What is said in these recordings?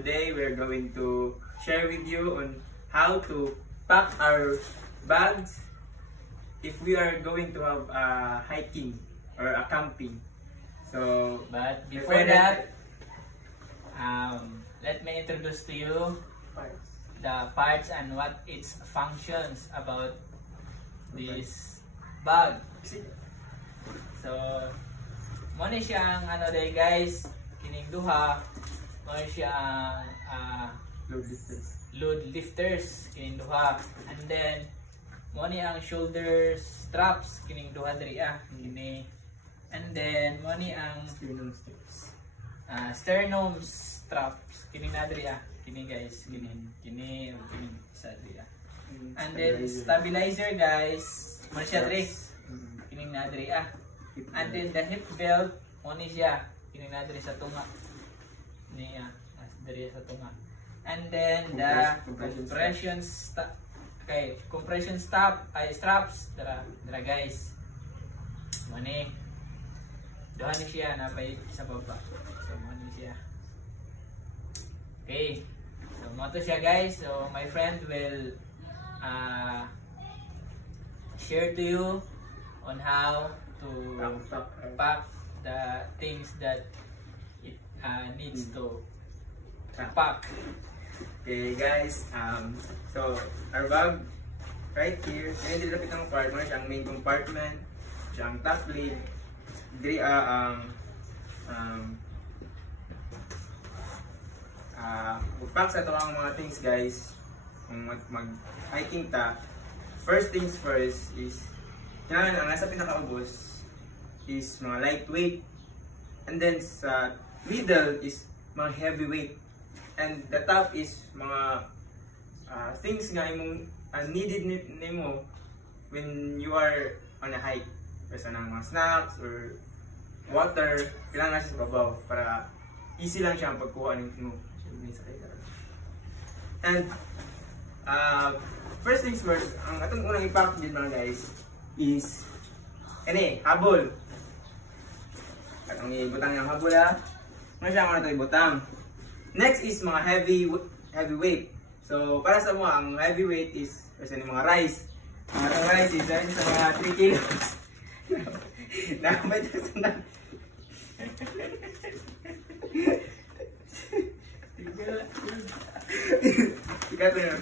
today we're going to share with you on how to pack our bags if we are going to have a hiking or a camping. So, but before that, let me introduce to you the parts and what its functions about this bag. So, mo ni siyang ano day guys, kining duha, mo ni siyang load lifters kining duha, and then mo ni ang shoulder straps kining duha diri kini, and then mo ni ang sternum straps kining na diri kini guys, kini sa diri and then stabilizer guys mo siya diri kining na diri and then the hip belt mo ni siya kining na diri sa tunga niya diri sa tunga, and then the compression straps dara guys mo ni doha ni siya na pay sa baba, so mo ni siya. Okay, so mo to siya guys. So my friend will share to you on how to pack the things that it needs to pack. Okay guys, so our bag right here, and dito lapit ng part mo siya ang main compartment, siya ang top lid, diri pack sa ito ang mga things guys kung mag-hiking ta. First things first is kailangan ang nasa pinakaubos is mga lightweight, and then sa middle is mga heavyweight, and the top is mga things nga imong needed nimo when you are on a hike. Basta ng mga snacks or water, kailangan sa babaw para easy lang siya ang pagkuha nimo. And first things first, ang atong unang ipack din mga guys is habol. Atong ibutang yung habol ano siya mga ito ibutang. Next is mga heavyweight. So para sa mga ang heavyweight is kasi mga rice. Ang rice is sa mga 3 kilos. Nakabay ito sa na. Sikat na yun.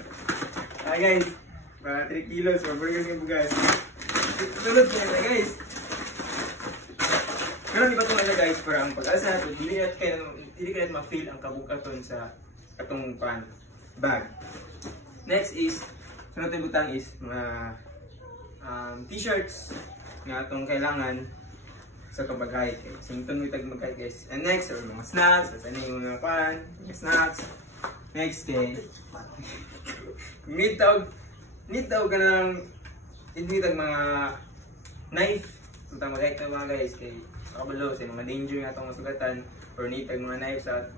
Guys, para 3 kilos, maburgas yung bugas. Tulog ko na guys. Pero di ba ito na guys, para ang pag-asa, hindi ka ma-feel ang kabukaton sa katong bag. Next is, sunod na butang is mga t-shirts na itong kailangan sa itong pag-hike. So ito mo itag mag-hike guys. And next, or mga snacks, at ano yung mga snacks. Next kay need daw ka ng hindi mga knife. So tama mag-hike na mga guys kay kabalo sa mga danger nga itong masugatan, or need mga knife sa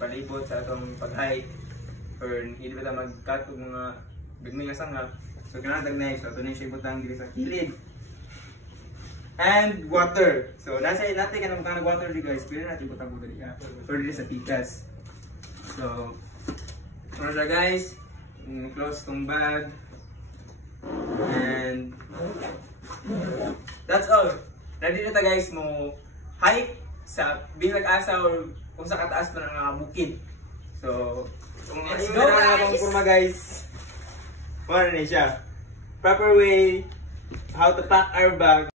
palibot sa itong pag-hike, or hindi ba mag-cut o mga bigming nga sanga. So kailangan tag knife, so ito na siya ibutang dito sa kilid. And water. So natin ka na mag-water dito guys, pero natin ibutang dito or dito sa tikas. So ano siya guys, close tong bag, and that's all. Ready na ta guys mo hike sa bilang asa or kung sa kataas pa ng bukid. So kung let's go guys! Purma guys, ano na siya proper way how to pack our bag.